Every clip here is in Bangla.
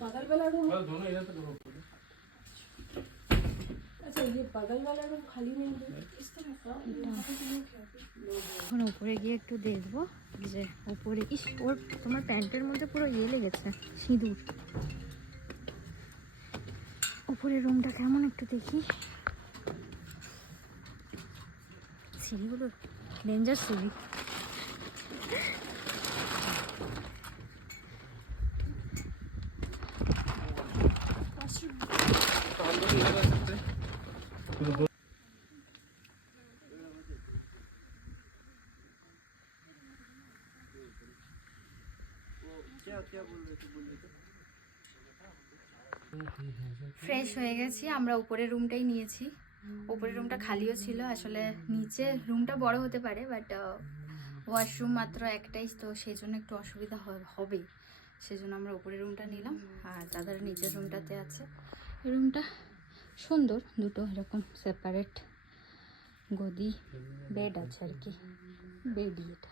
बगल वाला रूम दोनों इधर से दोनों ऊपर। अच्छा ये बगल वाला रूम खाली नहीं है इस तरफ का এখন উপরে গিয়ে একটু দেখবো যে উপরে ইস ওর তোমার প্যান্টের মধ্যে পুরো ইয়ে লেগেছে সিঁদুর। উপরের রুমটা কেমন একটু দেখি। সিঁড়িগুলো ডেঞ্জার সিঁড়ি। ফ্রেশ হয়ে গেছি, আমরা উপরের রুমটাই নিয়েছি। উপরের রুমটা খালিও ছিল, আসলে নিচে রুমটা বড় হতে পারে বাট ওয়াশরুম মাত্র একটাই, তো সেই জন্য একটু অসুবিধা হবে, সেজন্য আমরা উপরের রুমটা নিলাম। আর দাদার নিচের রুমটাতে আছে। এই রুমটা সুন্দর, দুটো এরকম সেপারেট গদি বেড আছে আর কি, বেডই এটা,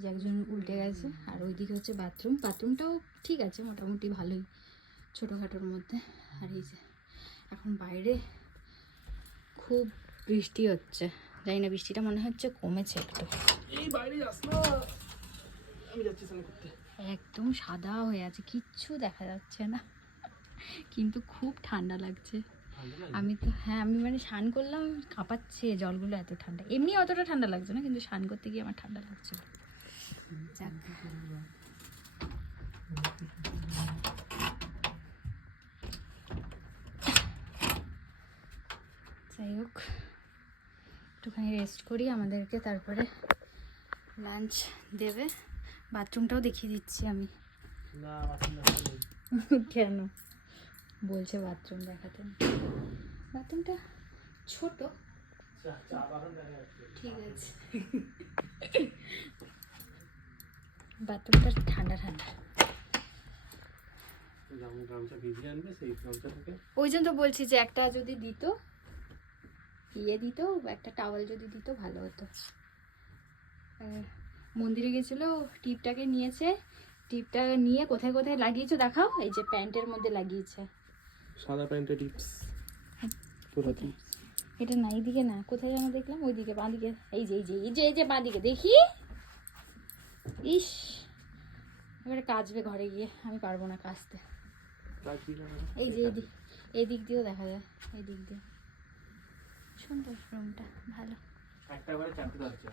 যে একজন উল্টে গেছে। আর ওইদিকে হচ্ছে বাথরুম, বাথরুমটাও ঠিক আছে মোটামুটি ভালোই, ছোটোখাটোর মধ্যে। আর এই যে এখন বাইরে খুব বৃষ্টি হচ্ছে, জানি না বৃষ্টিটা মনে হচ্ছে কমেছে একটু। এই বাইরে যাস না, আমি যাচ্ছি স্নান করতে। একদম সাদা হয়ে আছে, কিচ্ছু দেখা যাচ্ছে না, কিন্তু খুব ঠান্ডা লাগছে। আমি তো হ্যাঁ, আমি মানে স্নান করলাম, কাঁপাচ্ছে জলগুলো, এত ঠান্ডা। এমনি অতটা ঠান্ডা লাগছে না, কিন্তু স্নান করতে গিয়ে আমার ঠান্ডা লাগছে। যাক, যাই হোক একটুখানি রেস্ট করি, আমাদেরকে তারপরে লাঞ্চ দেবে। বাথরুমটাও দেখিয়ে দিচ্ছি আমি। কেন বলছে বাথরুম দেখাতে? বাথরুমটা ছোট, ঠিক আছে। বাথরুমটা ঠান্ডা ঠান্ডা, ওই জন্য তো বলছি যে একটা যদি দিত, দিত একটা টাওয়াল যদি দিত ভালো হতো। মন্দিরে গেছিল, টিপটাকে নিয়েছে, টিপটা নিয়ে কোথায় কোথায় লাগিয়েছো দেখাও। এই যে প্যান্টের মধ্যে লাগিয়েছে, সাদা প্যান্টে টিপস পুরো টিপস। এটা না, এইদিকে না, কোথায় যেন দেখলাম, ওইদিকে বাঁদিকে, এই যে এই যে এই যে এই যে বাঁদিকে দেখি। ইস, এবারে কাচবে ঘরে গিয়ে, আমি পারবো না কাচতে। এই যে এই দিক দিয়েও দেখা যায়, এই দিক দিয়ে সুন্দর রুমটা, ভালো। একটা করে চারটে দরজা।